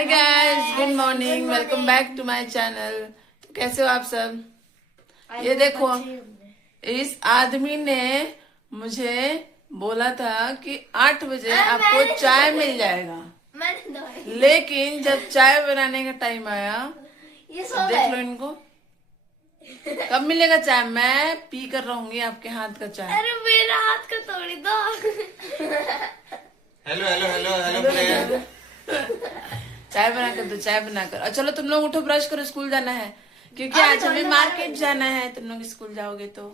Hi guys, good morning, welcome back to my channel. तो कैसे हो आप सब? ये देखो, इस आदमी ने मुझे बोला था कि 8 बजे आपको चाय मिल जाएगा, लेकिन जब चाय बनाने का टाइम आया, तो देख लो इनको। कब मिलेगा चाय? मैं पी कर रहूंगी आपके हाथ का चाय। अरे मेरा हाथ का तोड़ी दो। Hello hello hello hello friend. चाय बनाकर दो, चाय बनाकर। और चलो तुम लोग उठो, ब्रश करो, स्कूल जाना है, क्योंकि आज हमें मार्केट जाना है। तुम लोग स्कूल जाओगे तो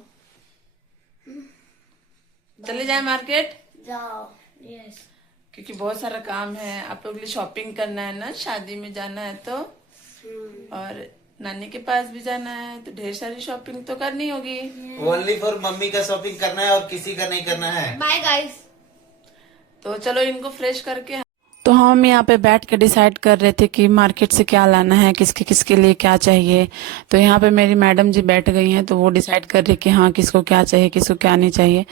चले जाए मार्केट, जाओ। यस। क्योंकि बहुत सारा काम है। आप लोग के लिए शॉपिंग करना है ना, शादी में जाना है तो, और नानी के पास भी जाना है, तो ढेर सारी शॉपिंग तो करनी होगी। ओनली फॉर मम्मी का शॉपिंग करना है और किसी का नहीं करना है। Bye guys. तो चलो इनको फ्रेश करके। तो हम यहाँ पे बैठ के डिसाइड कर रहे थे कि मार्केट से क्या लाना है, किसके किसके लिए क्या चाहिए। तो यहाँ पे मेरी मैडम जी बैठ गई हैं, तो वो डिसाइड कर रही कि हाँ किसको क्या चाहिए, किसको क्या नहीं चाहिए।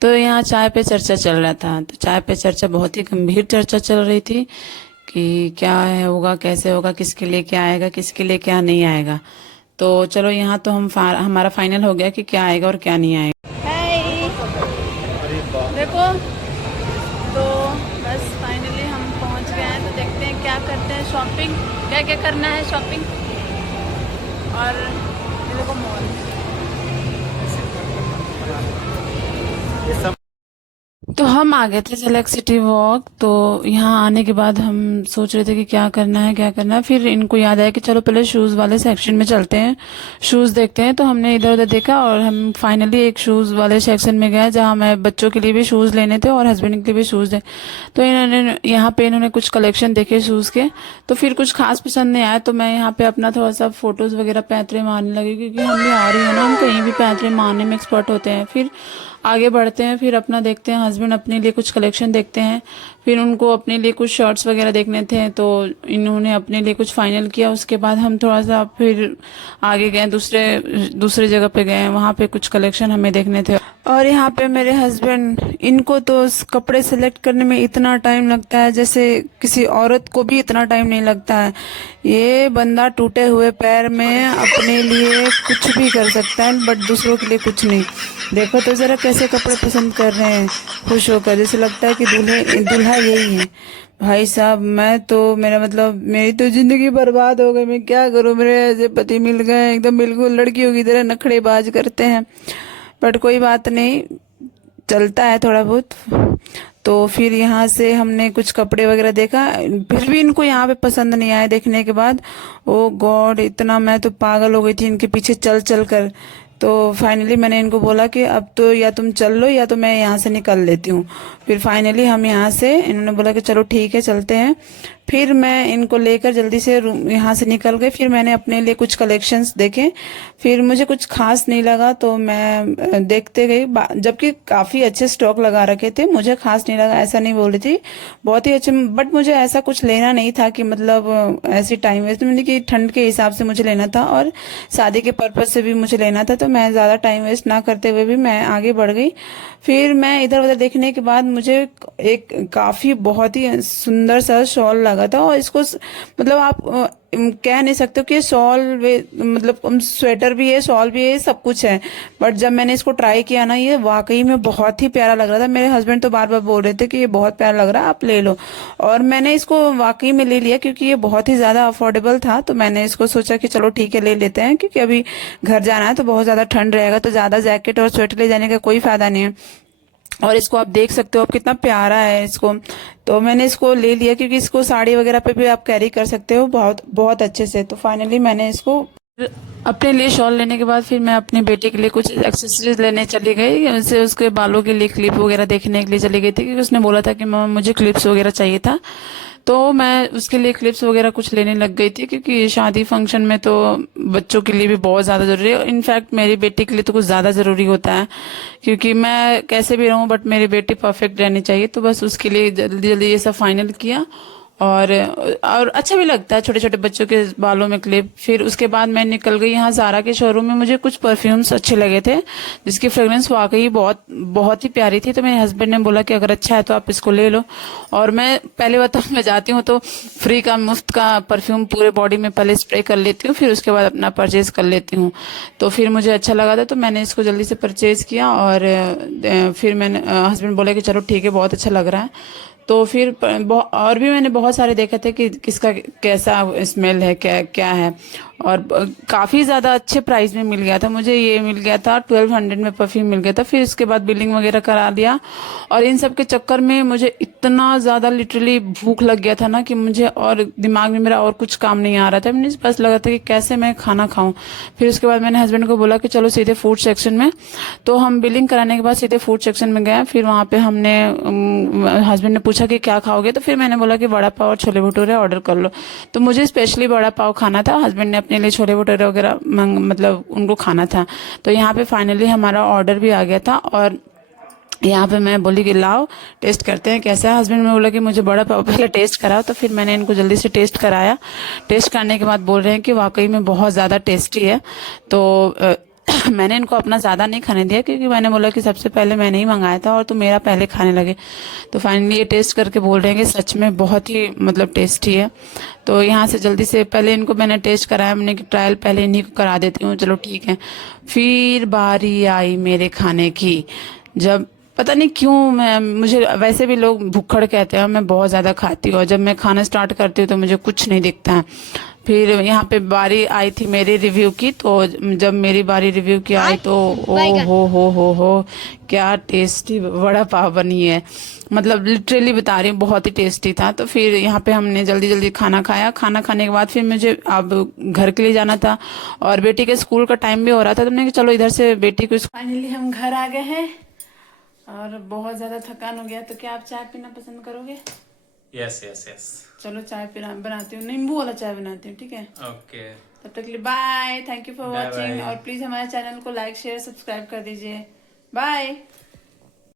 तो यहाँ चाय पे चर्चा चल रहा था। तो चाय पे चर्चा, बहुत ही गंभीर चर्चा चल रही थी कि क्या है होगा, कैसे होगा, किसके लिए क्या आएगा, किसके लिए क्या नहीं आएगा। तो चलो यहाँ तो हमारा फाइनल हो गया कि क्या आएगा और क्या नहीं आएगा। देखो, तो बस फाइनली हम पहुंच गए हैं। तो देखते हैं क्या करते हैं, शॉपिंग क्या क्या करना है, शॉपिंग। और ये देखो मॉल। तो हम आ गए थे सेलेक्ट सिटी वॉक। तो यहाँ आने के बाद हम सोच रहे थे कि क्या करना है, क्या करना है। फिर इनको याद आया कि चलो पहले शूज़ वाले सेक्शन में चलते हैं, शूज़ देखते हैं। तो हमने इधर उधर देखा और हम फाइनली एक शूज़ वाले सेक्शन में गए, जहाँ मैं बच्चों के लिए भी शूज़ लेने थे और हस्बैंड के लिए भी शूज़ थे। तो इन्होंने कुछ कलेक्शन देखे शूज़ के। तो फिर कुछ खास पसंद नहीं आया, तो मैं यहाँ पे अपना थोड़ा सा फोटोज़ वगैरह पैंतरे मारने लगी, क्योंकि हम भी आ रही है ना, हम कहीं भी पैंतरे मारने में एक्सपर्ट होते हैं। फिर आगे बढ़ते हैं, फिर अपना देखते हैं, हस्बैंड अपने लिए कुछ कलेक्शन देखते हैं। फिर उनको अपने लिए कुछ शर्ट्स वगैरह देखने थे, तो इन्होंने अपने लिए कुछ फाइनल किया। उसके बाद हम थोड़ा सा फिर आगे गए, दूसरे जगह पे गए, वहाँ पे कुछ कलेक्शन हमें देखने थे। और यहाँ पे मेरे हस्बैंड, इनको तो कपड़े सेलेक्ट करने में इतना टाइम लगता है जैसे किसी औरत को भी इतना टाइम नहीं लगता है। ये बंदा टूटे हुए पैर में अपने लिए कुछ भी कर सकता है, बट दूसरों के लिए कुछ नहीं। देखो तो जरा कैसे कपड़े पसंद कर रहे हैं, खुश होकर, जैसे लगता है कि दूल्हा यही है। भाई साहब, मैं तो, मेरा मतलब, मेरी तो जिंदगी बर्बाद हो गई। मैं क्या करूं, मेरे ऐसे पति मिल गए, एकदम बिल्कुल लड़कियों की तरह नखड़ेबाज करते हैं। बट कोई बात नहीं, चलता है थोड़ा बहुत। तो फिर यहाँ से हमने कुछ कपड़े वगैरह देखा, फिर भी इनको यहाँ पे पसंद नहीं आए। देखने के बाद ओ गॉड, इतना मैं तो पागल हो गई थी इनके पीछे चल चल कर। तो फाइनली मैंने इनको बोला कि अब तो या तुम चल लो या तो मैं यहाँ से निकल लेती हूँ। फिर फाइनली हम यहाँ से, इन्होंने बोला कि चलो ठीक है चलते हैं। फिर मैं इनको लेकर जल्दी से यहाँ से निकल गई। फिर मैंने अपने लिए कुछ कलेक्शंस देखे, फिर मुझे कुछ खास नहीं लगा तो मैं देखते गई, जबकि काफ़ी अच्छे स्टॉक लगा रखे थे। मुझे खास नहीं लगा ऐसा नहीं बोल रही थी, बहुत ही अच्छे। बट मुझे ऐसा कुछ लेना नहीं था कि मतलब ऐसी टाइम वेस्ट, मतलब कि ठंड के हिसाब से मुझे लेना था और शादी के पर्पज से भी मुझे लेना था। तो मैं ज़्यादा टाइम वेस्ट ना करते हुए भी मैं आगे बढ़ गई। फिर मैं इधर उधर देखने के बाद मुझे एक काफ़ी बहुत ही सुंदर सा शॉल लगा था। और इसको मतलब आप कह नहीं सकते कि शॉल, मतलब स्वेटर भी है, शॉल भी है, सब कुछ है। बट जब मैंने इसको ट्राई किया ना, ये वाकई में बहुत ही प्यारा लग रहा था। मेरे हस्बैंड तो बार बार बोल रहे थे कि ये बहुत प्यारा लग रहा है, आप ले लो। और मैंने इसको वाकई में ले लिया, क्योंकि ये बहुत ही ज़्यादा अफोर्डेबल था। तो मैंने इसको सोचा कि चलो ठीक है ले लेते हैं, क्योंकि अभी घर जाना है तो बहुत ज़्यादा ठंड रहेगा, तो ज़्यादा जैकेट और स्वेटर ले जाने का कोई फायदा नहीं है। और इसको आप देख सकते हो आप कितना प्यारा है इसको। तो मैंने इसको ले लिया, क्योंकि इसको साड़ी वगैरह पे भी आप कैरी कर सकते हो बहुत बहुत अच्छे से। तो फाइनली मैंने इसको अपने लिए शॉल लेने के बाद फिर मैं अपनी बेटी के लिए कुछ एक्सेसरीज लेने चली गई। उनसे उसके बालों के लिए क्लिप वगैरह देखने के लिए चली गई थी, क्योंकि उसने बोला था कि मम्मा मुझे क्लिप्स वगैरह चाहिए था। तो मैं उसके लिए क्लिप्स वगैरह कुछ लेने लग गई थी, क्योंकि शादी फंक्शन में तो बच्चों के लिए भी बहुत ज़्यादा ज़रूरी है। इनफैक्ट मेरी बेटी के लिए तो कुछ ज़्यादा ज़रूरी होता है, क्योंकि मैं कैसे भी रहूं बट मेरी बेटी परफेक्ट रहनी चाहिए। तो बस उसके लिए जल्दी जल्दी ये सब फाइनल किया। और अच्छा भी लगता है छोटे छोटे बच्चों के बालों में क्लिप। फिर उसके बाद मैं निकल गई यहाँ ज़ारा के शोरूम में। मुझे कुछ परफ्यूम्स अच्छे लगे थे जिसकी फ्रेग्रेंस वाकई बहुत बहुत ही प्यारी थी। तो मेरे हस्बैंड ने बोला कि अगर अच्छा है तो आप इसको ले लो। और मैं पहले बात तो मैं जाती हूँ तो फ्री का मुफ्त का परफ्यूम पूरे बॉडी में पहले स्प्रे कर लेती हूँ, फिर उसके बाद अपना परचेज कर लेती हूँ। तो फिर मुझे अच्छा लगा था तो मैंने इसको जल्दी से परचेज किया। और फिर मैंने हस्बैंड बोले कि चलो ठीक है, बहुत अच्छा लग रहा है। तो फिर और भी मैंने बहुत सारे देखे थे कि किसका कैसा स्मेल है, क्या क्या है। और काफ़ी ज़्यादा अच्छे प्राइस में मिल गया था मुझे। ये मिल गया था 1200 में परफ्यूम मिल गया था। फिर इसके बाद बिलिंग वगैरह करा लिया। और इन सब के चक्कर में मुझे इतना ज़्यादा लिटरली भूख लग गया था ना कि मुझे और दिमाग में मेरा और कुछ काम नहीं आ रहा था। मुझे बस लगा था कि कैसे मैं खाना खाऊं। फिर उसके बाद मैंने हस्बैंड को बोला कि चलो सीधे फूड सेक्शन में। तो हम बिलिंग कराने के बाद सीधे फूड सेक्शन में गए। फिर वहाँ पे हमने हस्बैंड ने पूछा कि क्या खाओगे, तो फिर मैंने बोला कि वड़ा पाव और छोले भटूरे ऑर्डर कर लो। तो मुझे स्पेशली वड़ा पाव खाना था, हस्बैंड ने अपने लिए छोले भटूरे वगैरह मतलब उनको खाना था। तो यहाँ पे फाइनली हमारा ऑर्डर भी आ गया था। और यहाँ पे मैं बोली कि लाओ टेस्ट करते हैं कैसा है। हस्बैंड ने बोला कि मुझे बड़ा पाव पहले टेस्ट कराओ। तो फिर मैंने इनको जल्दी से टेस्ट कराया। टेस्ट करने के बाद बोल रहे हैं कि वाकई में बहुत ज़्यादा टेस्टी है। तो मैंने इनको अपना ज़्यादा नहीं खाने दिया क्योंकि मैंने बोला कि सबसे पहले मैंने ही मंगाया था और तुम मेरा पहले खाने लगे। तो फाइनली ये टेस्ट करके बोल रहे हैं कि सच में बहुत ही मतलब टेस्टी है। तो यहाँ से जल्दी से पहले इनको मैंने टेस्ट कराया। मैंने कि ट्रायल पहले इन्हीं को करा देती हूँ, चलो ठीक है। फिर बारी आई मेरे खाने की। जब पता नहीं क्यों मुझे वैसे भी लोग भुक्खड़ कहते हैं, मैं बहुत ज़्यादा खाती हूँ और जब मैं खाना स्टार्ट करती हूँ तो मुझे कुछ नहीं दिखता है। फिर यहाँ पे बारी आई थी मेरी रिव्यू की। तो जब मेरी बारी रिव्यू की आई तो ओ हो क्या टेस्टी वड़ा पाव बनी है। मतलब लिटरली बता रही हूँ, बहुत ही टेस्टी था। तो फिर यहाँ पे हमने जल्दी जल्दी खाना खाया। खाना खाने के बाद फिर मुझे अब घर के लिए जाना था और बेटी के स्कूल का टाइम भी हो रहा था। तो हमने कहा चलो इधर से बेटी को। फाइनली हम घर आ गए हैं और बहुत ज्यादा थकान हो गया। तो क्या आप चाय पीना पसंद करोगे? Yes yes yes. चलो चाय पीना बनाती हूँ, नींबू वाला चाय बनाती हूँ, ठीक है? ओके, तब तक के लिए bye, thank you for Bye watching. bye. और प्लीज हमारे चैनल को लाइक शेयर सब्सक्राइब कर दीजिए। बाय।